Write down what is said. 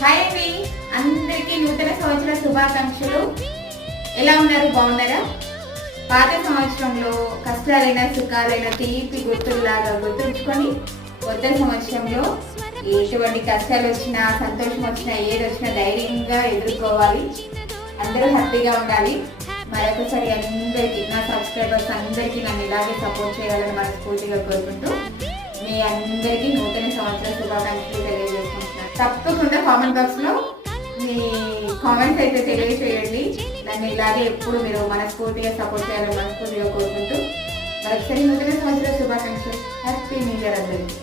Hi అండి, అందరికీ నూతన సంవత్సర శుభాకాంక్షలు. ఎలా ఉన్నారు? బాగున్నారా? పాత సంవత్సరంలో కష్టాలైన సుఖాలైన తీపి గుర్తులాగా గుర్తుంచుకొని కొత్త సంవత్సరంలో ఎటువంటి కష్టాలు వచ్చినా సంతోషం వచ్చినా ఏది వచ్చినా ధైర్యంగా ఎదుర్కోవాలి. అందరూ హ్యాపీగా ఉండాలి. మరొకసారి అందరికీ, నా సబ్స్క్రైబర్స్ అందరికీ నన్ను ఇలాగే సపోర్ట్ చేయాలని మనస్ఫూర్తిగా కోరుకుంటూ మీ అందరికీ నూతన సంవత్సర శుభాకాంక్షలు తెలియజేసుకుంటున్నాను. తప్పకుండా కామెంట్ బాక్స్లో మీ కామెంట్స్ అయితే తెలియజేయండి. నన్ను ఇలాగే ఎప్పుడు మీరు మనస్ఫూర్తిగా సపోర్ట్ చేయాలని మనస్ఫూర్తిగా కోరుకుంటూ మరొకసారి నూతన సంవత్సర శుభాకాంక్షలు. హ్యాపీ న్యూ ఇయర్ అందరికీ.